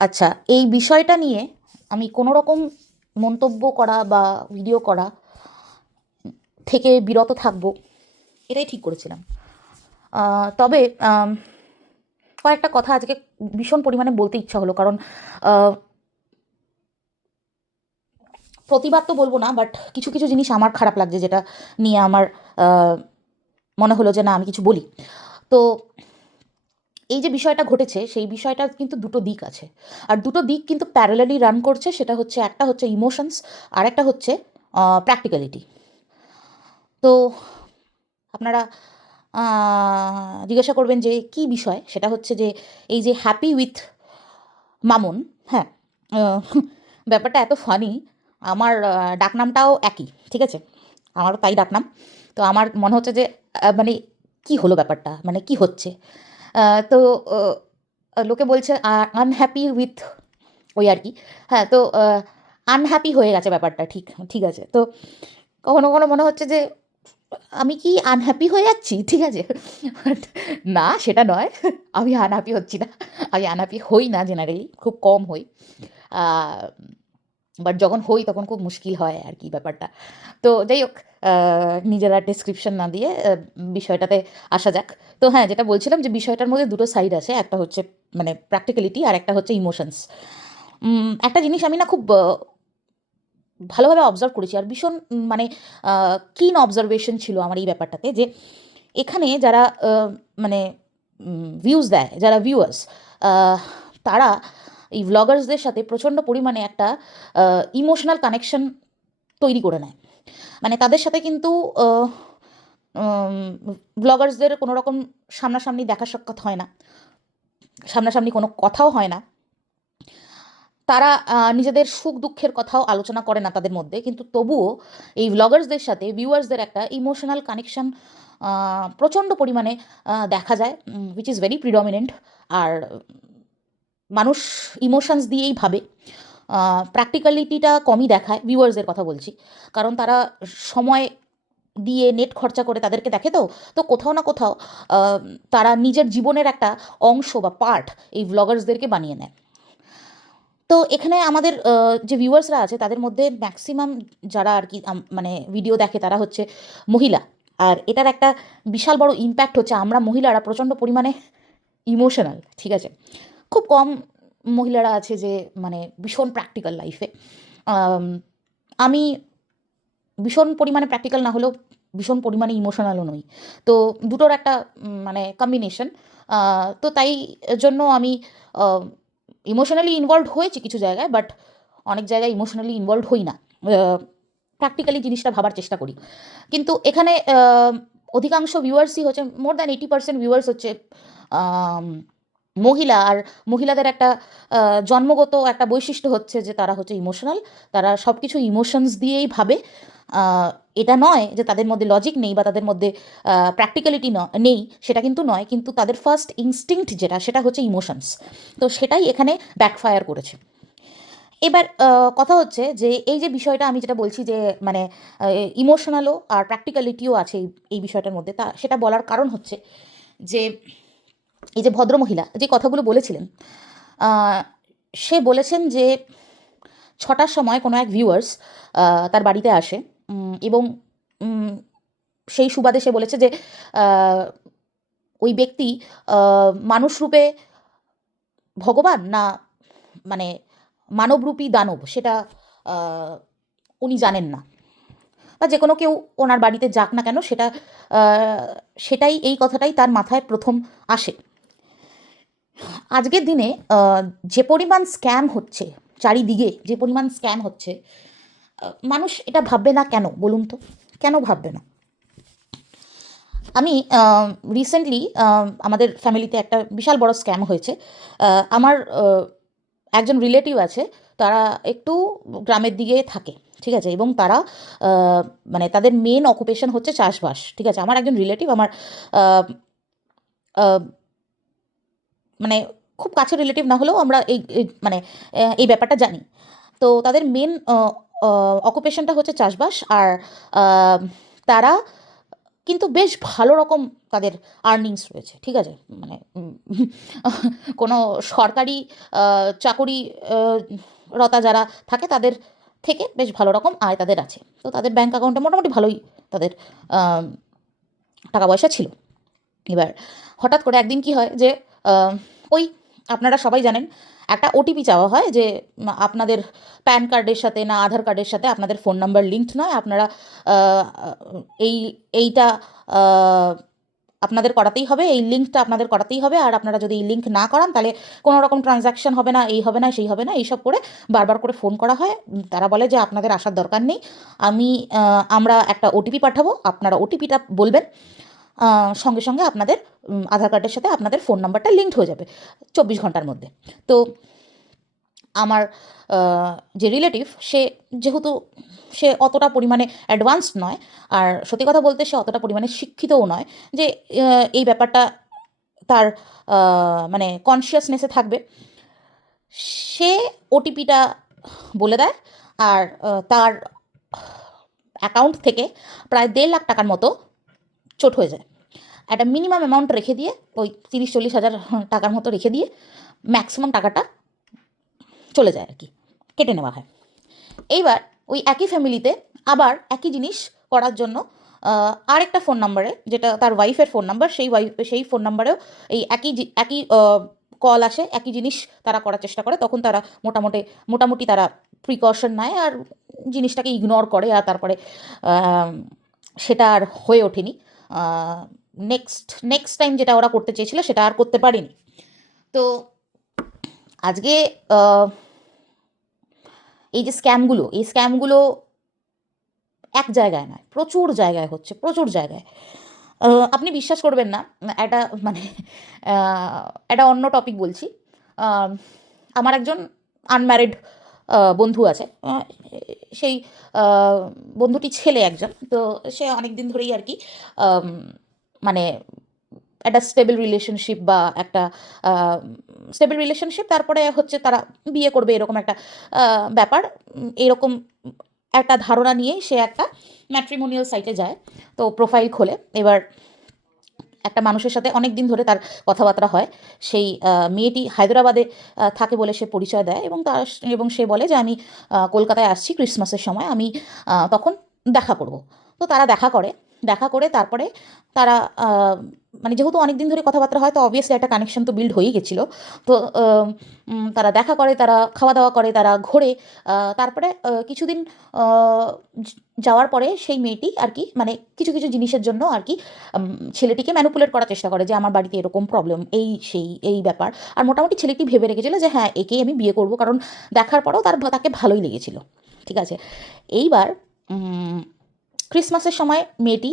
আচ্ছা, এই বিষয়টা নিয়ে আমি কোনো রকম মন্তব্য করা বা ভিডিও করা থেকে বিরত থাকবো, এটাই ঠিক করেছিলাম। তবে কয়েকটা কথা আজকে ভীষণ পরিমাণে বলতে ইচ্ছা হলো, কারণ আহ, প্রতিবাদ তো বলবো না, বাট কিছু কিছু জিনিস আমার খারাপ লাগছে, যেটা নিয়ে আমার আহ, মনে হলো যে না, আমি কিছু বলি। তো এই যে বিষয়টা ঘটেছে, সেই বিষয়টার কিন্তু দুটো দিক আছে, আর দুটো দিক কিন্তু প্যারালালি রান করছে। সেটা হচ্ছে, একটা হচ্ছে ইমোশনস, আর একটা হচ্ছে প্র্যাকটিক্যালিটি। তো আপনারা জিজ্ঞাসা করবেন যে কি বিষয়, সেটা হচ্ছে যে এই যে হ্যাপি উইথ মামুন। হ্যাঁ, আহ, ব্যাপারটা এত ফানি। আমার ডাকনামটাও একই, ঠিক আছে, আমারও তাই ডাকনাম। তো আমার মনে হচ্ছে যে মানে কি হলো ব্যাপারটা, মানে কি হচ্ছে। তো আহ, লোকে বলছে আনহ্যাপি উইথ, ওই আর কি। হ্যাঁ, তো আনহ্যাপি হয়ে গেছে ব্যাপারটা, ঠিক ঠিক আছে। তো কখনো কখনো মনে হচ্ছে যে আমি কি আনহ্যাপি হয়ে যাচ্ছি, ঠিক আছে। But না, সেটা নয়, আমি আনহ্যাপি হচ্ছি না। আমি আনহ্যাপি হই না, জেনারেলি খুব কম হই। বাট যখন হই তখন খুব মুশকিল হয় আর কি ব্যাপারটা। তো যাই হোক, নিজেরা ডেসক্রিপশন না দিয়ে বিষয়টাতে আসা যাক। তো হ্যাঁ, যেটা বলছিলাম যে বিষয়টার মধ্যে দুটো সাইড আছে, একটা হচ্ছে মানে প্র্যাকটিক্যালিটি, আর একটা হচ্ছে ইমোশনস। একটা জিনিস আমি না খুব ভালোভাবে অবজার্ভ করেছি, আর ভীষণ মানে কিন অবজারভেশন ছিল আমার এই ব্যাপারটাতে, যে এখানে যারা মানে ভিউজ দেয়, যারা ভিউয়ার্স, তারা এই ভ্লগার্সদের সাথে প্রচণ্ড পরিমাণে একটা ইমোশনাল কানেকশন তৈরি করে নেয়। মানে তাদের সাথে কিন্তু ভ্লগার্সদের কোনো রকম সামনাসামনি দেখা সাক্ষাৎ হয় না, সামনাসামনি কোনো কথাও হয় না। তারা নিজেদের সুখ দুঃখের কথাও আলোচনা করে না তাদের মধ্যে, কিন্তু তবুও এই ভ্লগার্সদের সাথে ভিউয়ার্সদের একটা ইমোশনাল কানেকশন প্রচণ্ড পরিমাণে দেখা যায়, উইচ ইজ ভেরি প্রিডমিনেন্ট। আর মানুষ ইমোশনস দিয়েই ভাবে, প্র্যাকটিক্যালিটিটা কমই দেখায়, ভিউয়ার্সদের কথা বলছি। কারণ তারা সময় দিয়ে নেট খরচা করে তাদেরকে দেখে, তো তো কোথাও না কোথাও তারা নিজের জীবনের একটা অংশ বা পার্ট এই ভ্লগার্সদেরকে বানিয়ে নেয়। তো এখানে আমাদের যে ভিউয়ার্সরা আছে তাদের মধ্যে ম্যাক্সিমাম যারা আর কি মানে ভিডিও দেখে, তারা হচ্ছে মহিলা। আর এটার একটা বিশাল বড় ইম্প্যাক্ট হচ্ছে, আমরা মহিলারা প্রচণ্ড পরিমাণে ইমোশনাল, ঠিক আছে। খুব কম মহিলারা আছে যে মানে ভীষণ প্র্যাকটিক্যাল লাইফে। আমি ভীষণ পরিমাণে প্র্যাকটিক্যাল না হলেও ভীষণ পরিমাণে ইমোশনালও নই। তো দুটোর একটা মানে কম্বিনেশন। তো তাই জন্য আমি ইমোশনালি ইনভলভড হয়েছি কিছু জায়গায়, বাট অনেক জায়গায় ইমোশনালি ইনভলভড হই না। প্র্যাকটিক্যালি জিনিসটা ভাবার চেষ্টা করি। কিন্তু এখানে অধিকাংশ ভিউয়ার্সই হচ্ছে, মোর দ্যান 80% ভিউয়ার্স হচ্ছে আম, মহিলা। আর মহিলাদের একটা জন্মগত একটা বৈশিষ্ট্য হচ্ছে যে তারা হচ্ছে ইমোশনাল। তারা সব কিছু ইমোশনস দিয়েই ভাবে। আহ, এটা নয় যে তাদের মধ্যে লজিক নেই বা তাদের মধ্যে প্র্যাকটিক্যালিটি নেই, সেটা কিন্তু নয়, কিন্তু তাদের ফার্স্ট ইনস্টিংক্ট যেটা, সেটা হচ্ছে ইমোশনস। তো সেটাই এখানে ব্যাকফায়ার করেছে। এবার কথা হচ্ছে যে এই যে বিষয়টা আমি যেটা বলছি যে মানে ইমোশনালও আর প্র্যাকটিক্যালিটিও আছে এই বিষয়টার মধ্যে, তা সেটা বলার কারণ হচ্ছে যে এই যে ভদ্রমহিলা যে কথাগুলো বলেছিলেন, আহ, সে বলেছেন যে 6টার সময় কোনো এক ভিউয়ার্স তার বাড়িতে আসে, এবং উম, সেই সুবাদে সে বলেছে যে আহ, ওই ব্যক্তি মানুষ রূপে ভগবান না, মানে মানবরূপী দানব, সেটা আহ, উনি জানেন না। বা যে কোনো কেউ ওনার বাড়িতে যাক না কেন, সেটা আহ, সেটাই, এই কথাটাই তার মাথায় প্রথম আসে। আজকের দিনে যে পরিমাণ স্ক্যাম হচ্ছে, চারিদিকে যে পরিমাণ স্ক্যাম হচ্ছে, মানুষ এটা ভাববে না কেন বলুন তো? কেন ভাববে না? আমি রিসেন্টলি আমাদের ফ্যামিলিতে একটা বিশাল বড় স্ক্যাম হয়েছে। আমার একজন রিলেটিভ আছে, তারা একটু গ্রামের দিকে থাকে, ঠিক আছে, এবং তারা মানে তাদের মেন অকুপেশন হচ্ছে চাষবাস, ঠিক আছে। আমার একজন রিলেটিভ, আমার আহ, আহ, মানে খুব কাছের রিলেটিভ না হলেও আমরা মানে এই ব্যাপারটা জানি। তো তাদের মেন অকুপেশনটা হচ্ছে চাষবাস। আর আহ, তারা কিন্তু বেশ ভালো রকম তাদের আর্নিংস রয়েছে, ঠিক আছে? মানে কোনো সরকারি চাকুরি রতা যারা থাকে তাদের থেকে বেশ ভালো রকম আয় তাদের আছে। তো তাদের ব্যাঙ্ক অ্যাকাউন্টে মোটামুটি ভালোই তাদের আম টাকা পয়সা ছিল। এবার হঠাৎ করে একদিন কি হয় যে ওই আপনারা সবাই জানেন একটা ওটিপি চাওয়া হয় যে আপনাদের প্যান কার্ডের সাথে না আধার কার্ডের সাথে আপনাদের ফোন নাম্বার লিঙ্কড নয়, আপনারা আহ, এই এইটা আহ, আপনাদের করাতেই হবে, এই লিঙ্কটা আপনাদের করাতেই হবে, আর আপনারা যদি এই লিঙ্ক না করান তাহলে কোনো রকম ট্রানজ্যাকশন হবে না, এই হবে না, সেই হবে না, এইসব করে বারবার করে ফোন করা হয়। তারা বলে যে আপনাদের আসার দরকার নেই, আমরা একটা ওটিপি পাঠাবো, আপনারা ওটিপিটা বলবেন, সঙ্গে সঙ্গে আপনাদের আধার কার্ডের সাথে আপনাদের ফোন নাম্বারটা লিঙ্কড হয়ে যাবে 24 ঘন্টার মধ্যে। তো আমার যে রিলেটিভ যেহেতু সে অতটা পরিমাণে অ্যাডভান্সড নয়, আর সত্যি কথা বলতে সে অতটা পরিমাণে শিক্ষিতও নয় যে এই ব্যাপারটা তার মানে কনসিয়াসনেসে থাকবে, সে ওটিপিটা বলে দেয়, আর তার অ্যাকাউন্ট থেকে প্রায় 1.5 লাখ টাকার মতো চোট হয়ে যায়। একটা মিনিমাম অ্যামাউন্ট রেখে দিয়ে, ওই 30-40 হাজার টাকার মতো রেখে দিয়ে ম্যাক্সিমাম টাকাটা চলে যায় আর কি, কেটে নেওয়া হয়। এইবার ওই একই ফ্যামিলিতে আবার একই জিনিস করার জন্য আরেকটা ফোন নাম্বারে, যেটা তার ওয়াইফের ফোন নাম্বার, সেই ফোন নাম্বারেও এই একই কল আসে, একই জিনিস তারা করার চেষ্টা করে। তখন তারা মোটামুটি তারা প্রিকশন নেয় আর জিনিসটাকে ইগনোর করে, আর তারপরে সেটা আর হয়ে ওঠেনি। নেক্সট টাইম যেটা ওরা করতে চেয়েছিল সেটা আর করতে পারেনি। তো আজকে এই যে এই স্ক্যামগুলো এক জায়গায় নয়, প্রচুর জায়গায় হচ্ছে, প্রচুর জায়গায়। আপনি বিশ্বাস করবেন না, একটা মানে একটা অন্য টপিক বলছি। আমার একজন আনম্যারিড বন্ধু আছে, সেই বন্ধুটি ছেলে একজন। তো সে অনেক দিন ধরেই আর কি মানে একটা স্টেবল রিলেশনশিপ বা একটা স্টেবল রিলেশনশিপ, তারপরে হচ্ছে তারা বিয়ে করবে, এরকম একটা ব্যাপার, এরকম একটা ধারণা নিয়েই সে একটা ম্যাট্রিমোনিয়াল সাইটে যায়। তো প্রোফাইল খোলে। এবার একটা মানুষের সাথে অনেক দিন ধরে তার কথাবার্তা হয়। সেই মেয়েটি হায়দ্রাবাদে থাকে বলে সে পরিচয় দেয়, এবং সে বলে যে আমি কলকাতায় আসছি ক্রিসমাসের সময়, আমি তখন দেখা করব। তো তারা দেখা করে তারপরে তারা মানে যেহেতু অনেক দিন ধরে কথাবার্তা হয়, তো অবভিয়াসলি একটা কানেকশন তো বিল্ড হয়েই গেছিলো। তো তারা দেখা করে, তারা খাওয়া দাওয়া করে, তারা ঘোরে। তারপরে কিছুদিন যাওয়ার পরে সেই মেয়েটি আর কি মানে কিছু কিছু জিনিসের জন্য আর কি ছেলেটিকে ম্যানিপুলেট করার চেষ্টা করে যে আমার বাড়িতে এরকম প্রবলেম, এই ব্যাপার। আর মোটামুটি ছেলেটি ভেবে রেখেছিল যে হ্যাঁ, একেই আমি বিয়ে করব, কারণ দেখার পরেও তাকে ভালোই লেগেছিল, ঠিক আছে? এইবার ক্রিসমাসের সময় মেয়েটি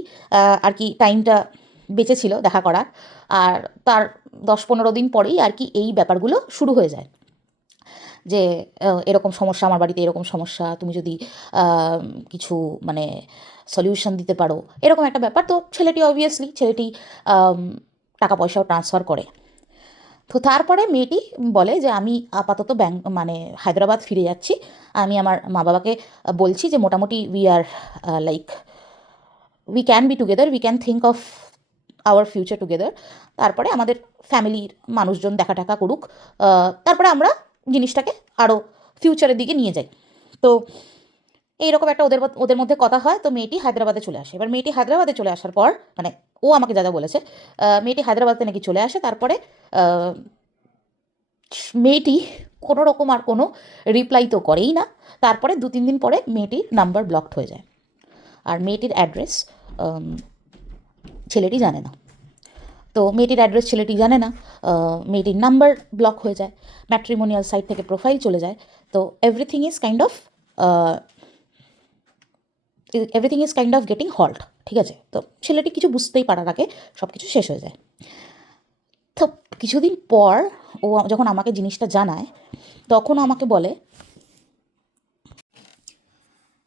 আর কি টাইমটা বেঁচেছিল দেখা করার, আর তার 10-15 দিন পরেই আর কি এই ব্যাপারগুলো শুরু হয়ে যায় যে এরকম সমস্যা, আমার বাড়িতে এরকম সমস্যা, তুমি যদি কিছু মানে সলিউশন দিতে পারো, এরকম একটা ব্যাপার। তো ছেলেটি টাকা পয়সাও ট্রান্সফার করে। তো তারপরে মেয়েটি বলে যে আমি আপাতত মানে হায়দ্রাবাদ ফিরে যাচ্ছি, আমি আমার মা বাবাকে বলছি যে মোটামুটি we are like we can be together, we can think of our future together. তারপরে আমাদের ফ্যামিলির মানুষজন দেখা করুক, তারপরে আমরা জিনিসটাকে আরও ফিউচারের দিকে নিয়ে যাই। তো এইরকম একটা ওদের মধ্যে কথা হয়। তো মেয়েটি হায়দ্রাবাদে চলে আসে। এবার মেয়েটি হায়দ্রাবাদে চলে আসার পর মানে ও আমাকে যা বলেছে, মেয়েটি হায়দ্রাবাদে নাকি চলে আসে। তারপরে মেয়েটি কোনো রকম আর কোনো রিপ্লাই তো করেই না। তারপরে 2-3 দিন পরে মেয়েটির নাম্বার ব্লকড হয়ে যায়, আর মেয়েটির অ্যাড্রেস ছেলেটি জানে না। তো মেয়েটির অ্যাড্রেস ছেলেটি জানে না, মেয়েটির নাম্বার ব্লক হয়ে যায়, ম্যাট্রিমোনিয়াল সাইট থেকে প্রোফাইল চলে যায়। তো everything is kind of getting halt, ঠিক আছে? তো ছেলেটি কিছু বুঝতেই পারার আগে সব কিছু শেষ হয়ে যায়। তো কিছুদিন পর ও যখন আমাকে জিনিসটা জানায়, তখন আমাকে বলে,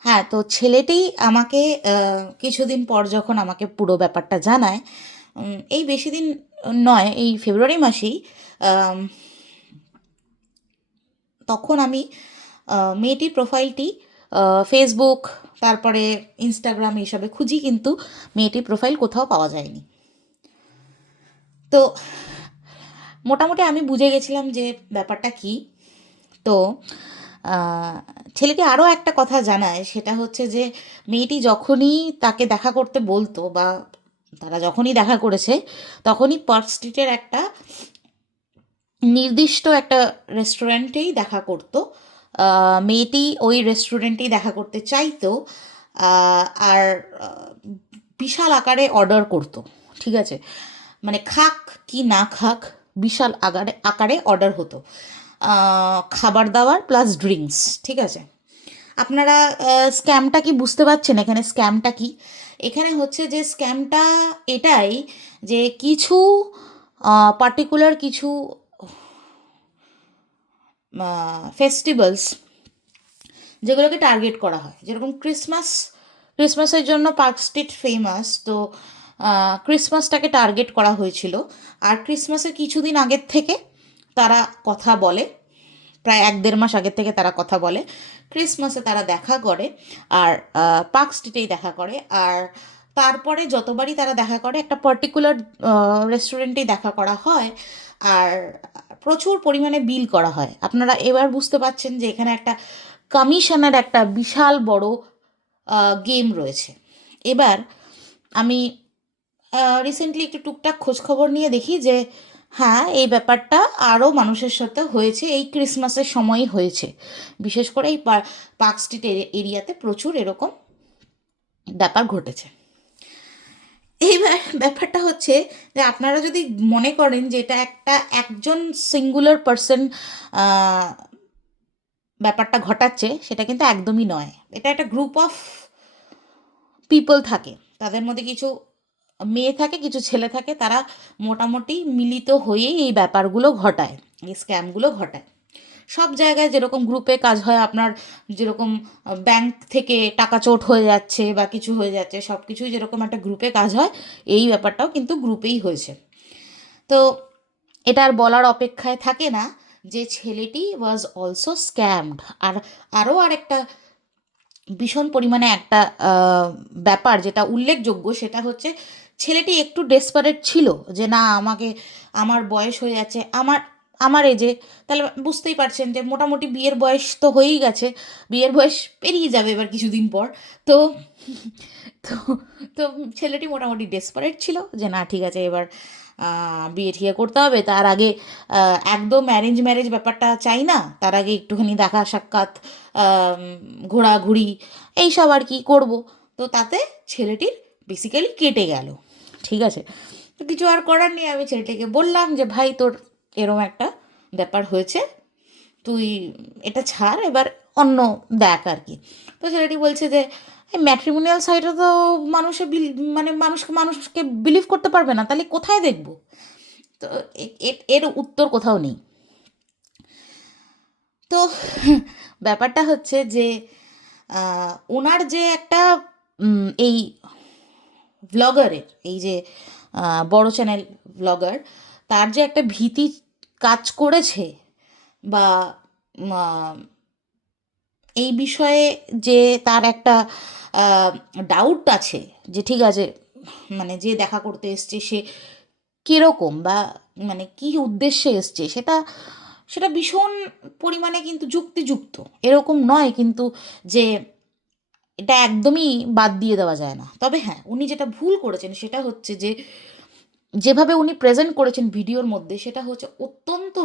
হ্যাঁ, তো ছেলেটি আমাকে কিছুদিন পর যখন আমাকে পুরো ব্যাপারটা জানায়, এই বেশি দিন নয়, এই ফেব্রুয়ারি মাসেই, তখন আমি মেয়েটির প্রোফাইলটি ফেসবুক, তারপরে ইনস্টাগ্রাম এইসবে খুঁজি, কিন্তু মেয়েটির প্রোফাইল কোথাও পাওয়া যায়নি। তো মোটামুটি আমি বুঝে গেছিলাম যে ব্যাপারটা কী। তো ছেলেটি আরও একটা কথা জানায়, সেটা হচ্ছে যে মেয়েটি যখনই তাকে দেখা করতে বলতো বা তারা যখনই দেখা করেছে, তখনই পার্ক স্ট্রিটের একটা নির্দিষ্ট একটা রেস্টুরেন্টেই দেখা করতো। মেয়েটি ওই রেস্টুরেন্টেই দেখা করতে চাইতো, আর বিশাল আকারে অর্ডার করতো। ঠিক আছে, মানে খাক কি না খাক, বিশাল আকারে আকারে অর্ডার হতো, খাবার দাবার প্লাস ড্রিঙ্কস। ঠিক আছে, আপনারা স্ক্যামটা কি বুঝতে পারছেন? এখানে স্ক্যামটা কি? এখানে হচ্ছে যে স্ক্যামটা এটাই যে কিছু পার্টিকুলার কিছু ফেস্টিভ্যালস যেগুলোকে টার্গেট করা হয়, যেরকম ক্রিসমাসের জন্য পার্ক স্ট্রিট ফেমাস। তো ক্রিসমাসটাকে টার্গেট করা হয়েছিল, আর ক্রিসমাসের কিছুদিন আগের থেকে তারা কথা বলে, প্রায় 1-1.5 মাস আগের থেকে তারা কথা বলে, ক্রিসমাসে তারা দেখা করে, আর পার্ক স্ট্রিটেই দেখা করে। আর তারপরে যতবারই তারা দেখা করে একটা পার্টিকুলার রেস্টুরেন্টেই দেখা করা হয়, আর প্রচুর পরিমাণে বিল করা হয়। আপনারা এবার বুঝতে পারছেন যে এখানে একটা কমিশনের একটা বিশাল বড় গেম রয়েছে। এবার আমি রিসেন্টলি একটু টুকটাক খোঁজখবর নিয়ে দেখি যে হ্যাঁ, এই ব্যাপারটা আরও মানুষের সাথে হয়েছে, এই ক্রিসমাসের সময়ই হয়েছে। বিশেষ করে এই পার্ক স্ট্রিট এরিয়াতে প্রচুর এরকম ব্যাপার ঘটেছে। এইবার ব্যাপারটা হচ্ছে যে আপনারা যদি মনে করেন যে এটা একজন সিঙ্গুলার পার্সন ব্যাপারটা ঘটাচ্ছে, সেটা কিন্তু একদমই নয়। এটা একটা গ্রুপ অফ পিপল থাকে, তাদের মধ্যে কিছু মেয়ে থাকে, কিছু ছেলে থাকে, তারা মোটামুটি মিলিত হয়েই এই ব্যাপারগুলো ঘটায়, এই স্ক্যামগুলো ঘটায়। সব জায়গায় যেরকম গ্রুপে কাজ হয়, আপনার যেরকম ব্যাংক থেকে টাকা চোট হয়ে যাচ্ছে বা কিছু হয়ে যাচ্ছে, সব কিছুই যেরকম একটা গ্রুপে কাজ হয়, এই ব্যাপারটাও কিন্তু গ্রুপেই হয়েছে। তো এটা আর বলার অপেক্ষায় থাকে না যে ছেলেটি ওয়াজ অলসো স্ক্যামড। আর আরও আরেকটা ভীষণ পরিমাণে একটা ব্যাপার যেটা উল্লেখযোগ্য, সেটা হচ্ছে ছেলেটি একটু ডেসপারেট ছিল যে না, আমার বয়স হয়ে যাচ্ছে, আমার এজে, তাহলে বুঝতেই পারছেন যে মোটামুটি বিয়ের বয়স তো হয়েই গেছে, বিয়ের বয়স পেরিয়ে যাবে এবার কিছুদিন পর। তো তো তো ছেলেটি মোটামুটি ডেসপারেট ছিল যে না ঠিক আছে, এবার বিয়ে ঠিয়ে করতে হবে, তার আগে একদম অ্যারেঞ্জ ম্যারেজ ব্যাপারটা চাই না, তার আগে একটুখানি দেখা সাক্ষাৎ, ঘোরাঘুরি, এইসব আর কি করব। তো তাতে ছেলেটির বেসিক্যালি কেটে গেল। ঠিক আছে, তো কিছু আর করার নেই, আমি ছেলেটিকে বললাম যে ভাই, তোর এরম একটা ব্যাপার হয়েছে, তুই এটা ছাড়, এবার অন্য দেখ আর কি। তো ছেলেটি বলছে যে এই ম্যাট্রিমোনিয়াল সাইটে তো মানে মানুষকে বিলিভ করতে পারবে না, তাহলে কোথায় দেখবো? তো এর উত্তর কোথাও নেই। তো ব্যাপারটা হচ্ছে যে ওনার যে একটা এই ভ্লগারের, এই যে বড় চ্যানেল ভ্লগার, তার যে একটা ভীতি কাজ করেছে, বা এই বিষয়ে যে তার একটা ডাউট আছে যে ঠিক আছে, মানে যে দেখা করতে এসছে সে কীরকম, বা মানে কী উদ্দেশ্যে এসছে, সেটা সেটা ভীষণ পরিমাণে কিন্তু যুক্তিযুক্ত, এরকম নয় কিন্তু যে এটা একদমই বাদ দিয়ে দেওয়া যায় না। তবে হ্যাঁ, উনি যেটা ভুল করেছেন সেটা হচ্ছে যে যেভাবে উনি প্রেজেন্ট করেছেন ভিডিওর মধ্যে, সেটা হচ্ছে অত্যন্ত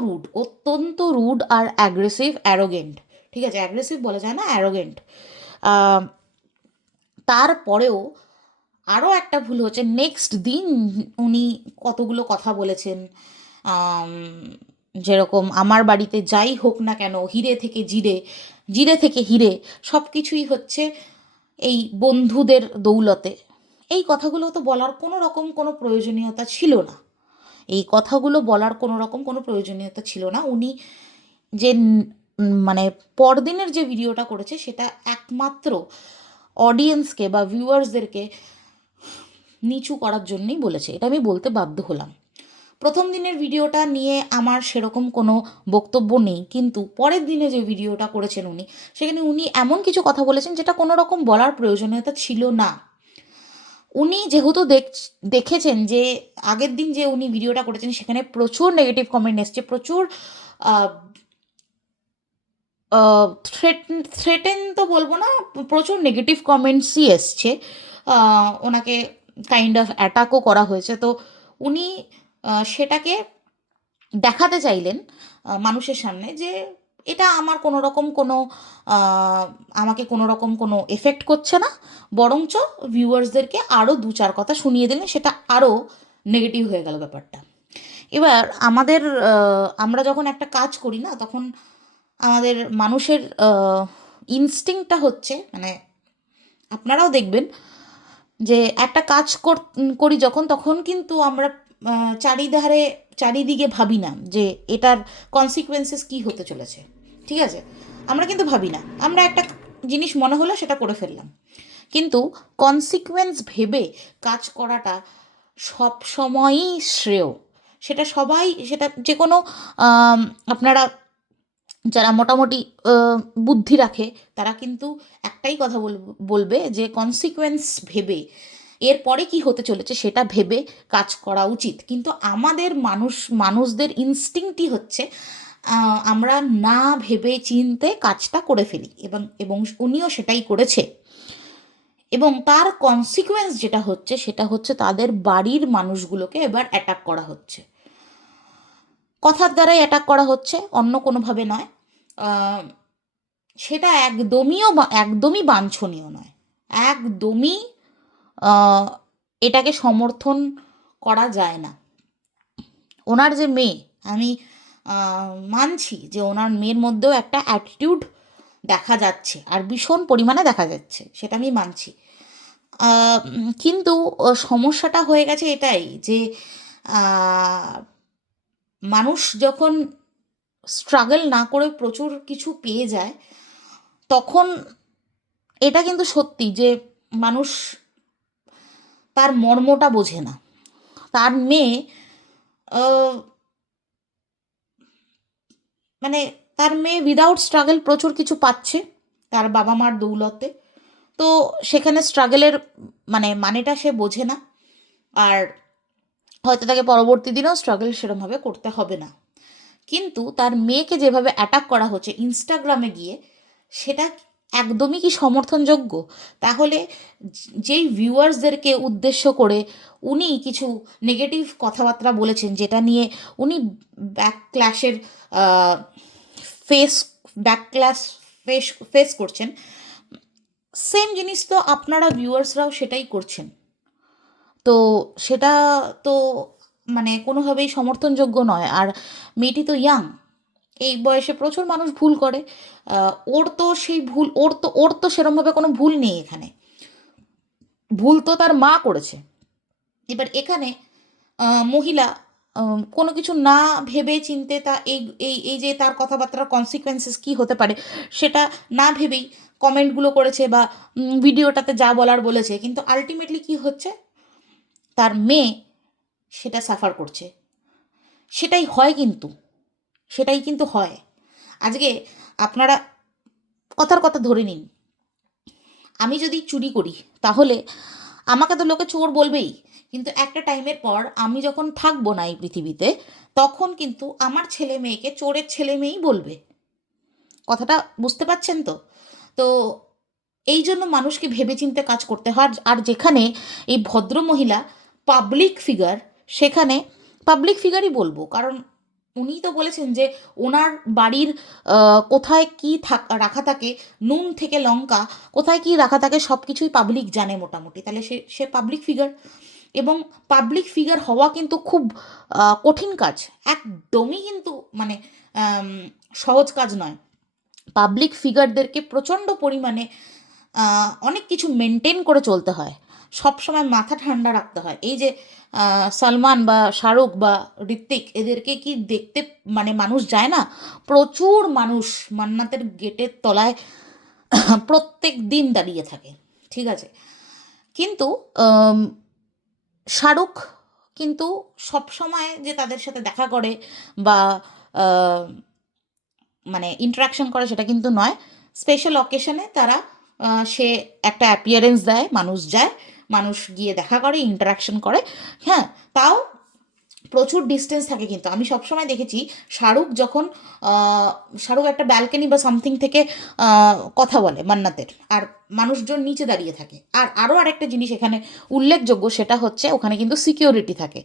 রুড আর অ্যাগ্রেসিভ, অ্যারোগেন্ট। ঠিক আছে, অ্যাগ্রেসিভ বলা যায় না, অ্যারোগেন্ট। তারপরেও আরও একটা ভুল হচ্ছে, নেক্সট দিন উনি কতগুলো কথা বলেছেন, যেরকম আমার বাড়িতে যাই হোক না কেন, হিরে থেকে জিরে, জিরে থেকে হিরে, সব কিছুই হচ্ছে এই বন্ধুদের দৌলতে। এই কথাগুলো তো বলার কোনো রকম কোনো প্রয়োজনীয়তা ছিল না, এই কথাগুলো বলার কোনো রকম কোনো প্রয়োজনীয়তা ছিল না। উনি যে মানে পরদিনের যে ভিডিওটা করেছে, সেটা একমাত্র অডিয়েন্সকে বা ভিউয়ার্সদেরকে নিচু করার জন্যই বলেছে, এটা আমি বলতে বাধ্য হলাম। প্রথম দিনের ভিডিওটা নিয়ে আমার সেরকম কোনো বক্তব্য নেই, কিন্তু পরের দিনে যে ভিডিওটা করেছেন উনি, সেখানে উনি এমন কিছু কথা বলেছেন যেটা কোনো রকম বলার প্রয়োজনীয়তা ছিল না। উনি যেহেতু দেখেছেন যে আগের দিন যে উনি ভিডিওটা করেছেন সেখানে প্রচুর নেগেটিভ কমেন্ট এসছে, প্রচুর থ্রেটেন তো বলবো না, প্রচুর নেগেটিভ কমেন্টসই এসছে, ওনাকে কাইন্ড অফ অ্যাটাকও করা হয়েছে। তো উনি সেটাকে দেখাতে চাইলেন মানুষের সামনে যে এটা আমার কোনো রকম কোনো আমাকে কোনো রকম কোনো এফেক্ট করছে না, বরঞ্চ ভিউয়ার্সদেরকে আরও দু চার কথা শুনিয়ে দিলেন, সেটা আরও নেগেটিভ হয়ে গেল ব্যাপারটা। এবার আমরা যখন একটা কাজ করি না, তখন আমাদের মানুষের ইনস্টিংক্টটা হচ্ছে, মানে আপনারাও দেখবেন যে একটা কাজ করি যখন, তখন কিন্তু আমরা চারিদিকে ভাবি না যে এটার কনসিকুয়েন্সেস কী হতে চলেছে, ঠিক আছে? আমরা কিন্তু ভাবি না, আমরা একটা জিনিস মনে হলো সেটা করে ফেললাম, কিন্তু কনসিকুয়েন্স ভেবে কাজ করাটা সব সময়ই শ্রেয়। সেটা যে কোনো আপনারা যারা মোটামুটি বুদ্ধি রাখে তারা কিন্তু একটাই কথা বলবে যে কনসিকুয়েন্স ভেবে এরপরে কি হতে চলেছে সেটা ভেবে কাজ করা উচিত। কিন্তু আমাদের মানুষদের ইনস্টিংক্টই হচ্ছে আমরা না ভেবে চিনতে কাজটা করে ফেলি, এবং উনিও সেটাই করেছে। এবং তার কনসিকুয়েন্স যেটা হচ্ছে সেটা হচ্ছে তাদের বাড়ির মানুষগুলোকে এবার অ্যাটাক করা হচ্ছে, কথার দ্বারাই অ্যাটাক করা হচ্ছে, অন্য কোনোভাবে নয়। সেটা একদমই বাঞ্ছনীয় নয়, একদমই এটাকে সমর্থন করা যায় না। ওনার যে মেয়ে, আমি মানছি যে ওনার মেয়ের মধ্যেও একটা অ্যাটিটিউড দেখা যাচ্ছে, আর ভীষণ পরিমাণে দেখা যাচ্ছে, সেটা আমি মানছি। কিন্তু সমস্যাটা হয়ে গেছে এটাই যে মানুষ যখন স্ট্রাগল না করে প্রচুর কিছু পেয়ে যায়, তখন এটা কিন্তু সত্যি যে মানুষ তার মর্মটা বোঝে না। তার মেয়ে মানে তার মেয়ে উইদাউট স্ট্রাগল প্রচুর কিছু পাচ্ছে তার বাবা মার দৌলতে, তো সেখানে স্ট্রাগলের মানেটা সে বোঝে না, আর হয়তো তাকে পরবর্তী দিনেও স্ট্রাগল সেরমভাবে করতে হবে না। কিন্তু তার মেয়েকে যেভাবে অ্যাটাক করা হচ্ছে ইনস্টাগ্রামে গিয়ে, সেটা একদমই কি সমর্থনযোগ্য? তাহলে যেই ভিউয়ার্সদেরকে উদ্দেশ্য করে উনি কিছু নেগেটিভ কথাবার্তা বলেছেন, যেটা নিয়ে উনি ব্যাকক্ল্যাশের ফেস ব্যাকক্ল্যাশ ফেস করছেন, সেম জিনিস তো আপনারা ভিউয়ার্সরাও সেটাই করছেন। তো সেটা তো কোনোভাবেই সমর্থনযোগ্য নয়। আর মেয়েটি তো ইয়াং, এই বয়সে প্রচুর মানুষ ভুল করে, ওর তো সেই ভুল ওর তো সেরমভাবে কোনো ভুল নেই, এখানে ভুল তো তার মা করেছে। এবার এখানে মহিলা কোনো কিছু না ভেবে চিনতে তা এই এই এই যে তার কথাবার্তার কনসিকুয়েন্সেস কী হতে পারে সেটা না ভেবেই কমেন্টগুলো করেছে, বা ভিডিওটাতে যা বলার বলেছে, কিন্তু আলটিমেটলি কী হচ্ছে, তার মেয়ে সেটা সাফার করছে। সেটাই কিন্তু হয়। আজকে আপনারা কথার কথা ধরে নিন, আমি যদি চুরি করি তাহলে আমাকে তো লোকে চোর বলবেই, কিন্তু একটা টাইমের পর আমি যখন থাকবো না এই পৃথিবীতে, তখন কিন্তু আমার ছেলে মেয়েকে চোরের ছেলে মেয়েই বলবে। কথাটা বুঝতে পারছেন তো? তো এই জন্য মানুষকে ভেবেচিন্তে কাজ করতে হয়। আর যেখানে এই ভদ্র মহিলা পাবলিক ফিগার, সেখানে পাবলিক ফিগারই বলবো, কারণ উনিই তো বলেছেন যে ওনার বাড়ির কোথায় কী রাখা থাকে, নুন থেকে লঙ্কা কোথায় কী রাখা থাকে সব কিছুই পাবলিক জানে মোটামুটি, তাহলে সে পাবলিক ফিগার। এবং পাবলিক ফিগার হওয়া কিন্তু খুব কঠিন কাজ, একদমই কিন্তু সহজ কাজ নয়। পাবলিক ফিগারদেরকে প্রচণ্ড পরিমাণে অনেক কিছু মেনটেন করে চলতে হয়, সব সময় মাথা ঠান্ডা রাখতে হয়। এই যে সলমান বা শাহরুখ বা ঋত্বিক, এদেরকে কি দেখতে মানুষ যায় না? প্রচুর মানুষ মান্নাতের গেটের তলায় প্রত্যেক দিন দাঁড়িয়ে থাকে, ঠিক আছে? কিন্তু শাহরুখ কিন্তু সব সময় যে তাদের সাথে দেখা করে বা মানে ইন্টারাকশন করে সেটা কিন্তু নয়। স্পেশাল অকেশনে তারা সে একটা অ্যাপিয়ারেন্স দেয়, মানুষ যায়, মানুষ গিয়ে দেখা করে, ইন্টারাকশন করে। হ্যাঁ, তাও প্রচুর ডিস্টেন্স থাকে। কিন্তু আমি সবসময় দেখেছি শাহরুখ যখন শাহরুখ একটা ব্যালকনি বা সামথিং থেকে কথা বলে মান্নাতের, আর মানুষজন নিচে দাঁড়িয়ে থাকে। আর আরও আরেকটা জিনিস এখানে উল্লেখযোগ্য, সেটা হচ্ছে ওখানে কিন্তু সিকিউরিটি থাকে।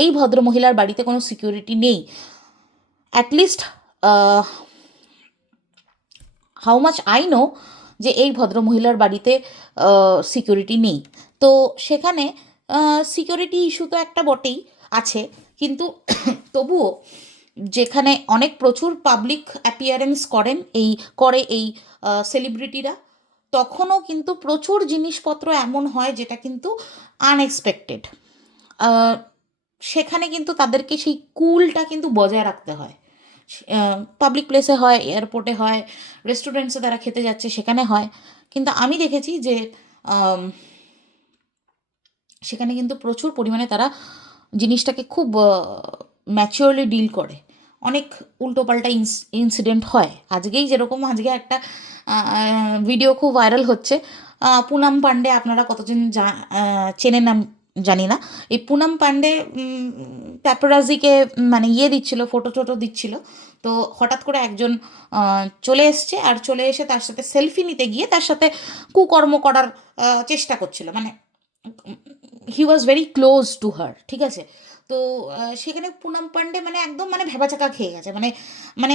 এই ভদ্রমহিলার বাড়িতে কোনো সিকিউরিটি নেই। At least how much I know যে এই ভদ্রমহিলার বাড়িতে সিকিউরিটি নেই। তো সেখানে সিকিউরিটি ইস্যু তো একটা বটেই আছে, কিন্তু তবুও যেখানে অনেক প্রচুর পাবলিক অ্যাপিয়ারেন্স করে এই সেলিব্রিটিরা, তখনও কিন্তু প্রচুর জিনিসপত্র এমন হয় যেটা কিন্তু আনএক্সপেক্টেড। সেখানে কিন্তু তাদেরকে সেই কুলটা কিন্তু বজায় রাখতে হয়। পাবলিক প্লেসে হয়, এয়ারপোর্টে হয়, রেস্টুরেন্টসে তারা খেতে যাচ্ছে সেখানে হয়। কিন্তু আমি দেখেছি যে সেখানে কিন্তু প্রচুর পরিমাণে তারা জিনিসটাকে খুব ম্যাচিওরলি ডিল করে। অনেক উল্টোপাল্টা ইনসিডেন্ট হয়। আজকে একটা ভিডিও খুব ভাইরাল হচ্ছে। পুনাম পান্ডে, আপনারা কতজন চেনেন জানি না। এই পুনাম পান্ডে প্যাপারাজিকে মানে দিচ্ছিল, ফটো টোটো দিচ্ছিল। তো হঠাৎ করে একজন চলে এসছে, আর চলে এসে তার সাথে সেলফি নিতে গিয়ে তার সাথে কুকর্ম করার চেষ্টা করছিল। মানে he was very close to her, ঠিক আছে? তো সেখানে পুনাম পান্ডে মানে একদম মানে ভ্যাবাচাকা খেয়ে গেছে। মানে মানে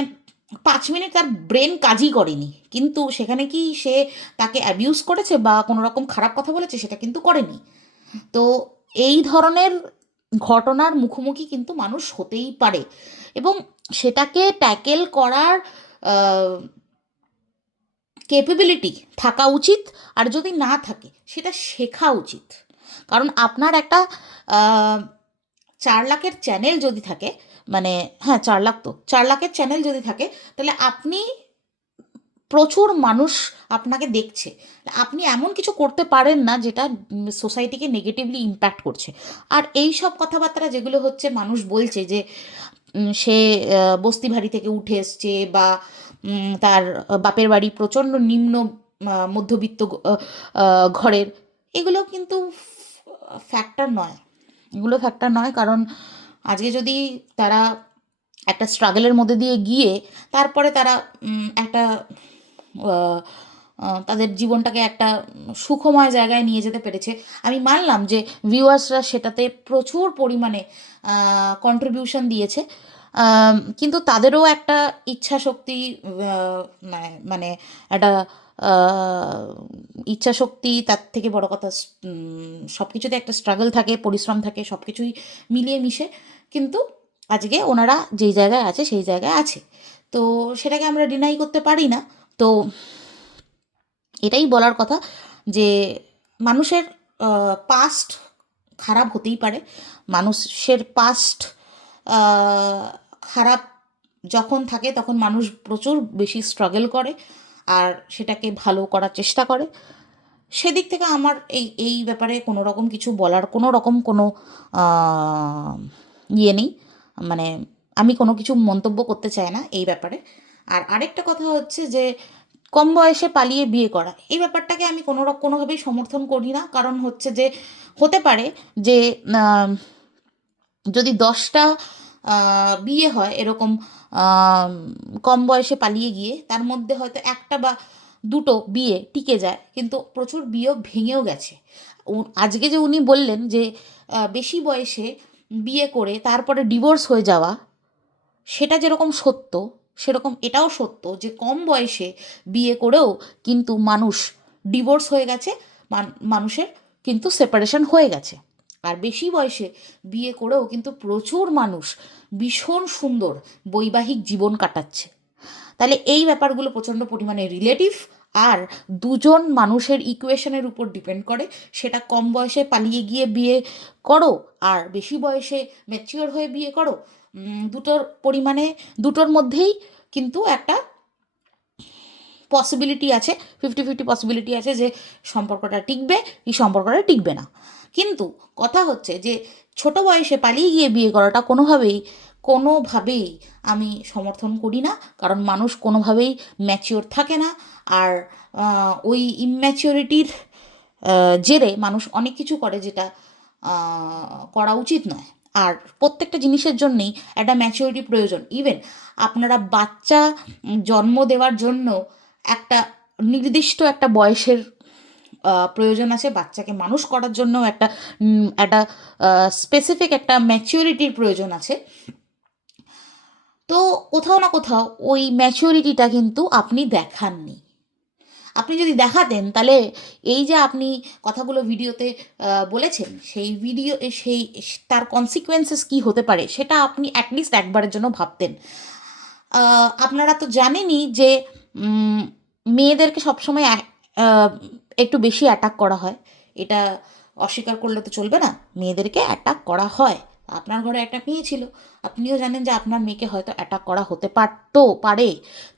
5 মিনিট তার ব্রেন কাজই করেনি। কিন্তু সেখানে কি সে তাকে অ্যাবিউজ করেছে বা কোনো রকম খারাপ কথা বলেছে? সেটা কিন্তু করেনি। তো এই ধরনের ঘটনার মুখোমুখি কিন্তু মানুষ হতেই পারে, এবং সেটাকে ট্যাকেল করার ক্যাপেবিলিটি থাকা উচিত। আর যদি না থাকে, সেটা শেখা উচিত। কারণ আপনার একটা 4 লাখের চ্যানেল যদি থাকে, মানে হ্যাঁ 4 লাখ, তো 4 লাখের চ্যানেল যদি থাকে, তাহলে আপনি প্রচুর মানুষ আপনাকে দেখছে। আপনি এমন কিছু করতে পারেন না যেটা সোসাইটিকে নেগেটিভলি ইম্প্যাক্ট করছে। আর এই সব কথাবার্তা যেগুলো হচ্ছে, মানুষ বলছে যে সে বস্তি বাড়ি থেকে উঠে এসছে, বা তার বাপের বাড়ি প্রচণ্ড নিম্ন মধ্যবিত্ত ঘরের, এগুলো কিন্তু ফ্যাক্টর নয়। এগুলো ফ্যাক্টর নয়। কারণ আজকে যদি তারা একটা স্ট্রাগলের মধ্যে দিয়ে গিয়ে তারপরে তারা একটা তাদের জীবনটাকে একটা সুখময় জায়গায় নিয়ে যেতে পেরেছে, আমি মানলাম যে ভিউয়ার্সরা সেটাতে প্রচুর পরিমাণে কন্ট্রিবিউশন দিয়েছে। কিন্তু তাদেরও একটা ইচ্ছা শক্তি, মানে একটা ইচ্ছা শক্তি, তার থেকে বড় কথা সব কিছুতে একটা স্ট্রাগল থাকে, পরিশ্রম থাকে, সব কিছুই মিলিয়ে মিশে কিন্তু আজকে ওনারা যেই জায়গায় আছে সেই জায়গায় আছে। তো সেটাকে আমরা ডিনাই করতে পারি না। তো এটাই বলার কথা যে মানুষের পাস্ট খারাপ হতেই পারে। মানুষের পাস্ট খারাপ যখন থাকে, তখন মানুষ প্রচুর বেশি স্ট্রাগল করে আর সেটাকে ভালো করার চেষ্টা করে। সেদিক থেকে আমার এই ব্যাপারে কোনো রকম কিছু বলার কোনো রকম কোনো ইয়ে নেই। মানে আমি কোনো কিছু মন্তব্য করতে চাই না এই ব্যাপারে। আর আরেকটা কথা হচ্ছে যে কম বয়সে পালিয়ে বিয়ে করা, এই ব্যাপারটাকে আমি কোনোভাবেই সমর্থন করি না। কারণ হচ্ছে যে হতে পারে যে যদি 10টা বিয়ে হয় এরকম কম বয়সে পালিয়ে গিয়ে, তার মধ্যে হয়তো একটা বা দুটো বিয়ে টিকে যায়, কিন্তু প্রচুর বিয়ে ভেঙেও গেছে। আজকে যে উনি বললেন যে বেশি বয়সে বিয়ে করে তারপরে ডিভোর্স হয়ে যাওয়া, সেটা যেরকম সত্য, সেরকম এটাও সত্য যে কম বয়সে বিয়ে করেও কিন্তু মানুষ ডিভোর্স হয়ে গেছে, মানুষের কিন্তু সেপারেশন হয়ে গেছে। আর বেশি বয়সে বিয়ে করেও কিন্তু প্রচুর মানুষ ভীষণ সুন্দর বৈবাহিক জীবন কাটাচ্ছে। তাহলে এই ব্যাপারগুলো প্রচণ্ড পরিমাণে রিলেটিভ, আর দুজন মানুষের ইকুয়েশনের উপর ডিপেন্ড করে। সেটা কম বয়সে পালিয়ে গিয়ে বিয়ে করো আর বেশি বয়সে ম্যাচিওর হয়ে বিয়ে করো, দুটোর মধ্যেই কিন্তু একটা পসিবিলিটি আছে, 50-50 পসিবিলিটি আছে যে সম্পর্কটা টিকবে কি সম্পর্কটা টিকবে না। কিন্তু কথা হচ্ছে যে ছোট বয়সে পালিয়ে গিয়ে বিয়ে করাটা কোনোভাবেই আমি সমর্থন করি না, কারণ মানুষ কোনোভাবেই ম্যাচিওর থাকে না। আর ওই ইম্যাচিওরিটির জেরে মানুষ অনেক কিছু করে, যেটা করা উচিত নয়। আর প্রত্যেকটা জিনিসের জন্যেই একটা ম্যাচিওরিটি প্রয়োজন। ইভেন আপনারা বাচ্চা জন্ম দেওয়ার জন্য একটা নির্দিষ্ট একটা বয়সের প্রয়োজন আছে, বাচ্চাকে মানুষ করার জন্য একটা স্পেসিফিক একটা ম্যাচিওরিটির প্রয়োজন আছে। তো কোথাও না কোথাও ওই ম্যাচিওরিটিটা কিন্তু আপনি দেখাননি। আপনি যদি দেখাতেন, তাহলে এই যে আপনি কথাগুলো ভিডিওতে বলেছেন, সেই তার কনসিকুয়েন্সেস কী হতে পারে সেটা আপনি অ্যাটলিস্ট একবারের জন্য ভাবতেন। আপনারা তো জানেনই যে মেয়েদেরকে সবসময় একটু বেশি অ্যাটাক করা হয়। এটা অস্বীকার করলে তো চলবে না, মেয়েদেরকে অ্যাটাক করা হয়। আপনার ঘরে একটা মেয়ে ছিল, আপনিও জানেন যে আপনার মেয়েকে হয়তো অ্যাটাক করা হতে পারে।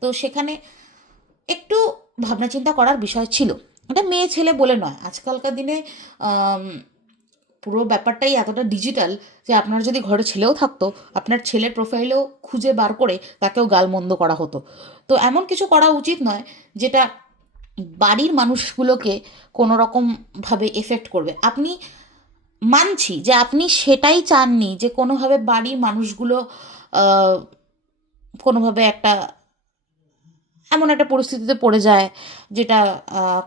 তো সেখানে একটু ভাবনা চিন্তা করার বিষয় ছিল। এটা মেয়ে ছেলে বলে নয়, আজকালকার দিনে পুরো ব্যাপারটাই এতটা ডিজিটাল যে আপনার যদি ঘরে ছেলেও থাকতো, আপনার ছেলের প্রোফাইলেও খুঁজে বার করে তাকেও গালমন্দ করা হতো। তো এমন কিছু করা উচিত নয় যেটা বাড়ির মানুষগুলোকে কোনো রকমভাবে এফেক্ট করবে। আপনি মানছি যে আপনি সেটাই চাননি, যে কোনোভাবে বাড়ির মানুষগুলো কোনোভাবে এমন একটা পরিস্থিতিতে পড়ে যায় যেটা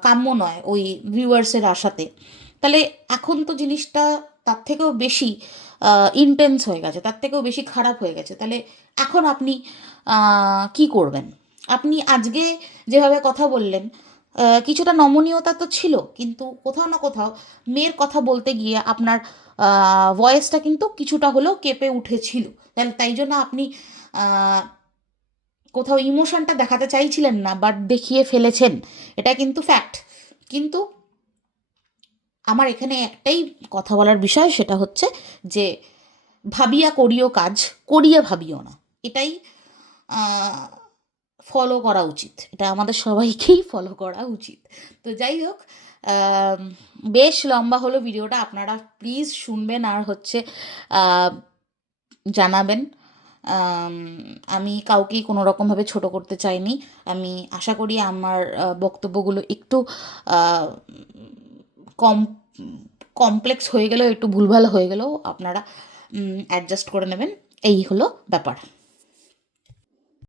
কাম্য নয় ওই ভিউয়ার্সের আশাতে। তাহলে এখন তো জিনিসটা তার থেকেও বেশি ইন্টেন্স হয়ে গেছে, তার থেকেও বেশি খারাপ হয়ে গেছে। তাহলে এখন আপনি কি করবেন? আপনি আজকে যেভাবে কথা বললেন, কিছুটা নমনীয়তা তো ছিল, কিন্তু কোথাও না কোথাও মেয়ের কথা বলতে গিয়ে আপনার ভয়েসটা কিন্তু কিছুটা হলেও কেঁপে উঠেছিল। তাই জন্য আপনি কোথাও ইমোশনটা দেখাতে চাইছিলেন না, বাট দেখিয়ে ফেলেছেন। এটা কিন্তু ফ্যাক্ট। কিন্তু আমার এখানে একটাই কথা বলার বিষয়, সেটা হচ্ছে যে ভাবিয়া করিও কাজ, করিয়া ভাবিও না। এটাই ফলো করা উচিত, এটা আমাদের সবাইকেই ফলো করা উচিত। তো যাই হোক, বেশ লম্বা হলো ভিডিওটা, আপনারা প্লিজ শুনবেন আর হচ্ছে জানাবেন। আমি কাউকেই কোনো রকমভাবে ছোটো করতে চাইনি। আমি আশা করি আমার বক্তব্যগুলো একটু কম কমপ্লেক্স হয়ে গেলেও, একটু ভুলভাল হয়ে গেলেও আপনারা অ্যাডজাস্ট করে নেবেন। এই হলো ব্যাপার।